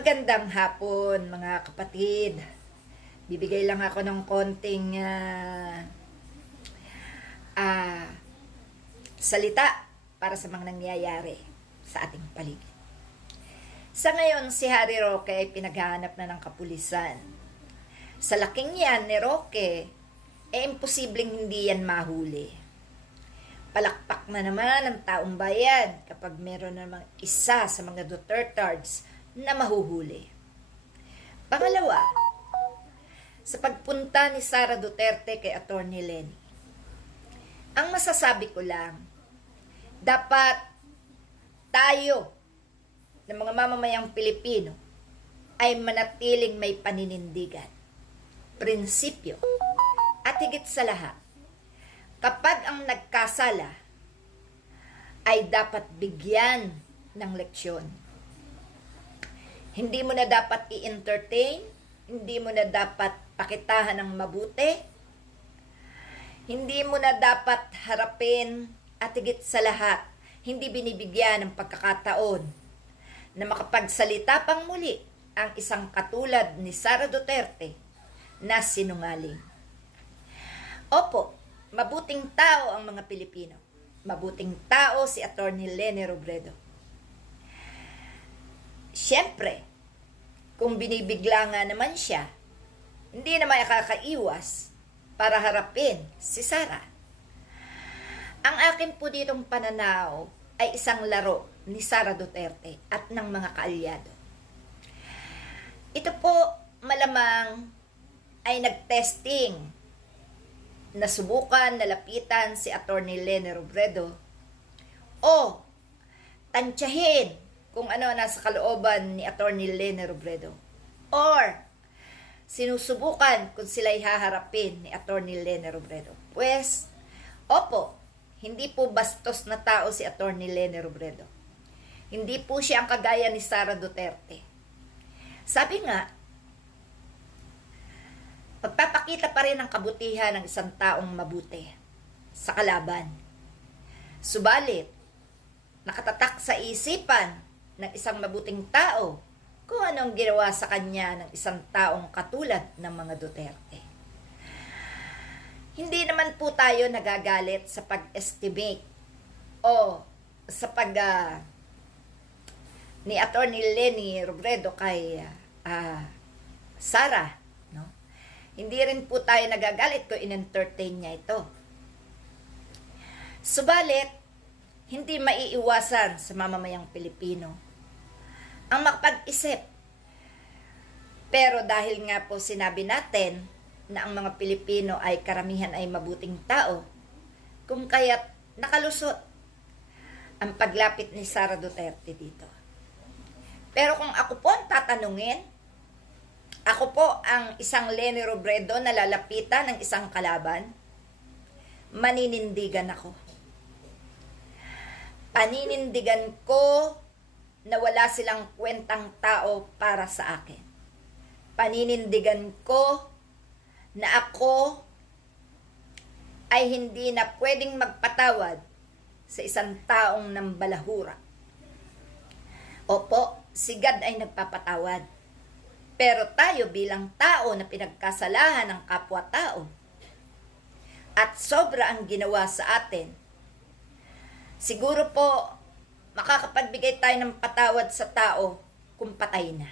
Magandang hapon mga kapatid. Bibigay lang ako ng konting ah, ah, salita para sa mga nangyayari sa ating paligid. Sa ngayon, si Harry Roque ay pinaghahanap na ng kapulisan. Sa laking yan ni Roque, eh imposibleng hindi yan mahuli. Palakpak na naman ang taong bayan kapag meron namang isa sa mga Dutertards na mahuhuli. Pangalawa, sa pagpunta ni Sara Duterte kay Attorney Lenny, ang masasabi ko lang, dapat tayo ng mga mamamayang Pilipino ay manatiling may paninindigan, prinsipyo, at higit sa lahat, kapag ang nagkasala ay dapat bigyan ng leksyon. Hindi mo na dapat i-entertain, hindi mo na dapat pakitahan ng mabuti, hindi mo na dapat harapin at higit sa lahat, hindi binibigyan ng pagkakataon na makapagsalita pang muli ang isang katulad ni Sara Duterte na sinungaling. Opo, mabuting tao ang mga Pilipino. Mabuting tao si Attorney Lene Robredo. Siyempre, kung binibigla nga naman siya, hindi na makakaiwas para harapin si Sara. Ang akin po ditong pananaw ay isang laro ni Sara Duterte at ng mga kaalyado. Ito po malamang ay nagtesting nasubukan nalapitan si Attorney Lene Robredo o tansyahin kung ano nasa kalooban ni Attorney Lene Robredo or sinusubukan kung sila'y haharapin ni Attorney Lene Robredo. Pues, opo, hindi po bastos na tao si Attorney Lene Robredo. Hindi po siya ang kagaya ni Sara Duterte. Sabi nga, Pagpapakita pa rin ang kabutihan ng isang taong mabuti sa kalaban. Subalit, nakatatak sa isipan ng isang mabuting tao kung anong ginawa sa kanya ng isang taong katulad ng mga Duterte. Hindi naman po tayo nagagalit sa pag-estimate o sa pag ah, ni Attorney Lenny Robredo kay ah, Sarah hindi rin po tayo nagagalit kung in-entertain niya ito. Subalit, hindi maiiwasan sa mamamayang Pilipino ang makapag-isip. Pero dahil nga po sinabi natin na ang mga Pilipino ay karamihan ay mabuting tao, kung kaya't nakalusot ang paglapit ni Sara Duterte dito. Pero kung ako po ang tatanungin, ako po ang isang Lenny Robredo na lalapitan ng isang kalaban. Maninindigan ako. Paninindigan ko na wala silang kwentang tao para sa akin. Paninindigan ko na ako ay hindi na pwedeng magpatawad sa isang taong nambalahura. Opo, si God ay nagpapatawad pero tayo bilang tao na pinagkasalahan ng kapwa-tao at sobra ang ginawa sa atin, siguro po makakapagbigay tayo ng patawad sa tao kung patay na.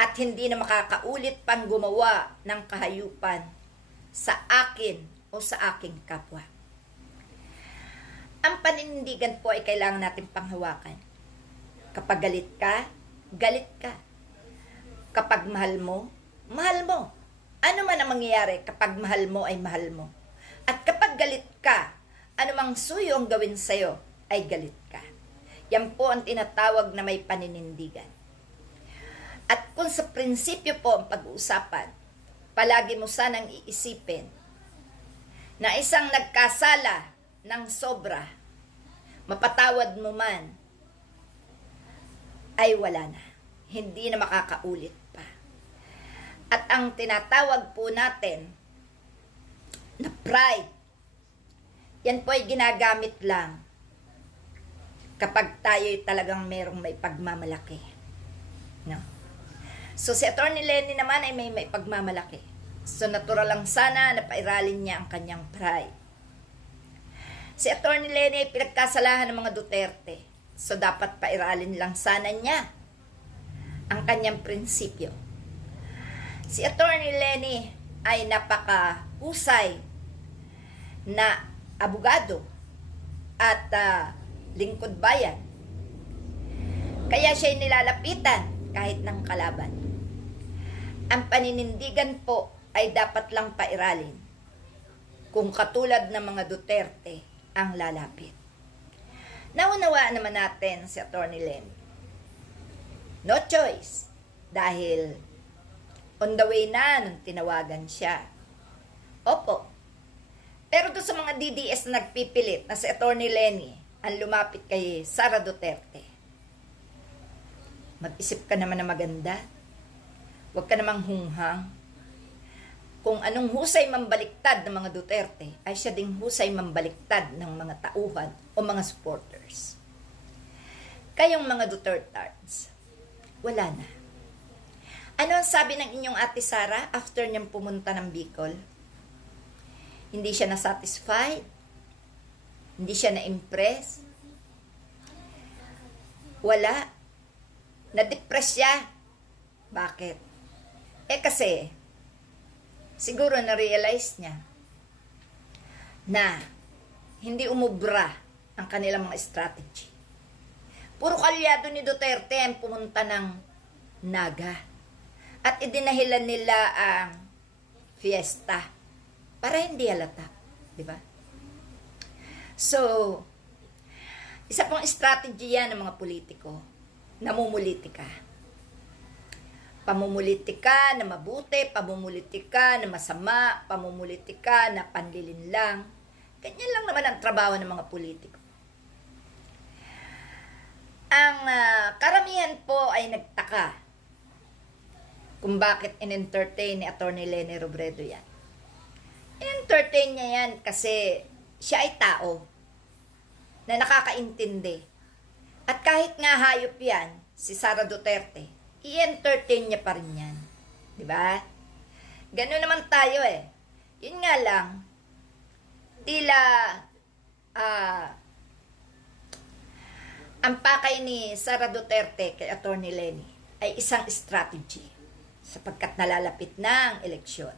At hindi na makakaulit pang gumawa ng kahayupan sa akin o sa aking kapwa. Ang paninindigan po ay kailangan natin panghawakan. Kapag galit ka, galit ka. Kapag mahal mo, mahal mo. Ano man ang mangyayari kapag mahal mo ay mahal mo. At kapag galit ka, anumang suyo ang gawin sa'yo ay galit ka. Yan po ang tinatawag na may paninindigan. At kung sa prinsipyo po ang pag-uusapan, palagi mo sanang iisipin na isang nagkasala ng sobra, mapatawad mo man, ay wala na. Hindi na makakaulit pa. At ang tinatawag po natin na pride, yan po ay ginagamit lang kapag tayo talagang merong may pagmamalaki. No? So si Attorney Lenny naman ay may may pagmamalaki. So natural lang sana na pairalin niya ang kanyang pride. Si Attorney Lenny ay pinagkasalahan ng mga Duterte. So dapat pairalin lang sana niya ang kanyang prinsipyo. Si Attorney Lenny ay napaka-husay na abogado at ah, lingkod bayan. Kaya siya nilalapitan kahit ng kalaban. Ang paninindigan po ay dapat lang pairalin kung katulad ng mga Duterte ang lalapit. Naunawaan naman natin si Atty. Len. No choice. Dahil on the way na nung tinawagan siya. Opo. Pero doon sa mga DDS na nagpipilit na si Atty. Lenny ang lumapit kay Sara Duterte. Mag-isip ka naman na maganda. Huwag ka namang hunghang. Kung anong husay mambaliktad ng mga Duterte, ay siya ding husay mambaliktad ng mga tauhan o mga supporters. Kayong mga Dutertards, wala na. Ano ang sabi ng inyong ate Sara after niyang pumunta ng Bicol? Hindi siya na-satisfied? Hindi siya na-impress? Wala. Na-depress siya. Bakit? Eh kasi, siguro na-realize niya na hindi umubra ang kanilang mga strategy. Puro kalyado ni Duterte ang pumunta ng Naga. At idinahilan nila ang fiesta para hindi halata. Di ba? So, isa pong strategy yan ng mga politiko. Namumulitika. Pamumulitika na mabuti, pamumulitika na masama, pamumulitika na panlilin lang. Ganyan lang naman ang trabaho ng mga politiko. Ang ah, karamihan po ay nagtaka kung bakit in-entertain ni Atty. Lenny Robredo yan. In-entertain niya yan kasi siya ay tao na nakakaintindi. At kahit nga hayop yan, si Sara Duterte, i-entertain niya pa rin yan. Ba? Ganun naman tayo eh. Yun nga lang, tila ah ang pakay ni Sara Duterte kay Atty. Lenny ay isang strategy sapagkat nalalapit na ang eleksyon.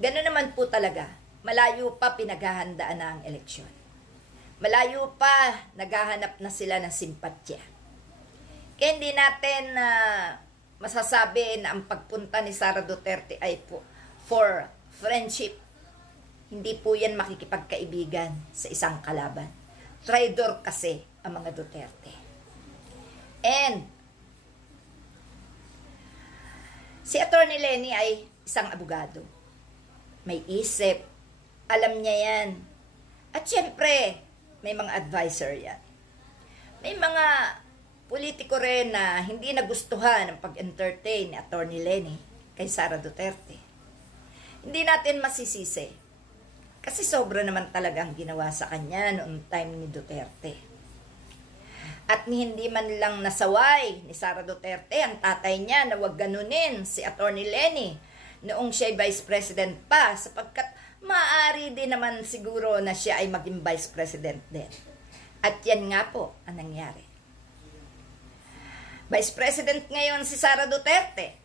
Ganun naman po talaga, malayo pa pinaghahandaan na ang eleksyon. Malayo pa naghahanap na sila ng simpatya. Kaya hindi natin na masasabi na ang pagpunta ni Sara Duterte ay po for friendship. Hindi po yan makikipagkaibigan sa isang kalaban. Traidor kasi ang mga Duterte. And si Attorney Lenny ay isang abogado. May isip. Alam niya yan. At syempre, may mga advisor yan. May mga politiko rin na hindi nagustuhan ang pag-entertain ni Attorney Lenny kay Sara Duterte. Hindi natin masisisi. Kasi sobra naman talagang ginawa sa kanya noong time ni Duterte. At hindi man lang nasaway ni Sara Duterte ang tatay niya na wag ganunin si Attorney Lenny noong siya ay Vice President pa sapagkat maaari din naman siguro na siya ay maging Vice President din. At yan nga po ang nangyari. Vice President ngayon si Sara Duterte.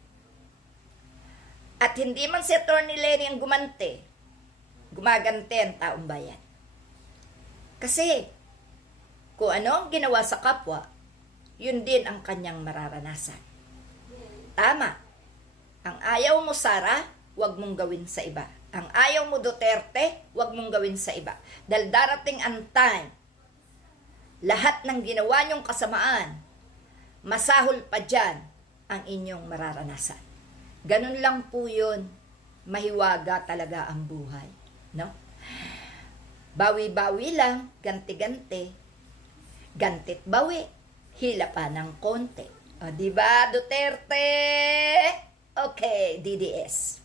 At hindi man si Attorney Lenny ang gumante, gumagante ang taong bayan. Kasi, kung ano ang ginawa sa kapwa, yun din ang kanyang mararanasan. Tama. Ang ayaw mo, Sara, wag mong gawin sa iba. Ang ayaw mo, Duterte, wag mong gawin sa iba. Dahil darating ang time, lahat ng ginawa niyong kasamaan, masahol pa dyan ang inyong mararanasan. Ganun lang po yun. Mahiwaga talaga ang buhay. No? Bawi-bawi lang, ganti-ganti. Gantit bawi, hila pa ng konti. O, di ba, Duterte? Okay, DDS.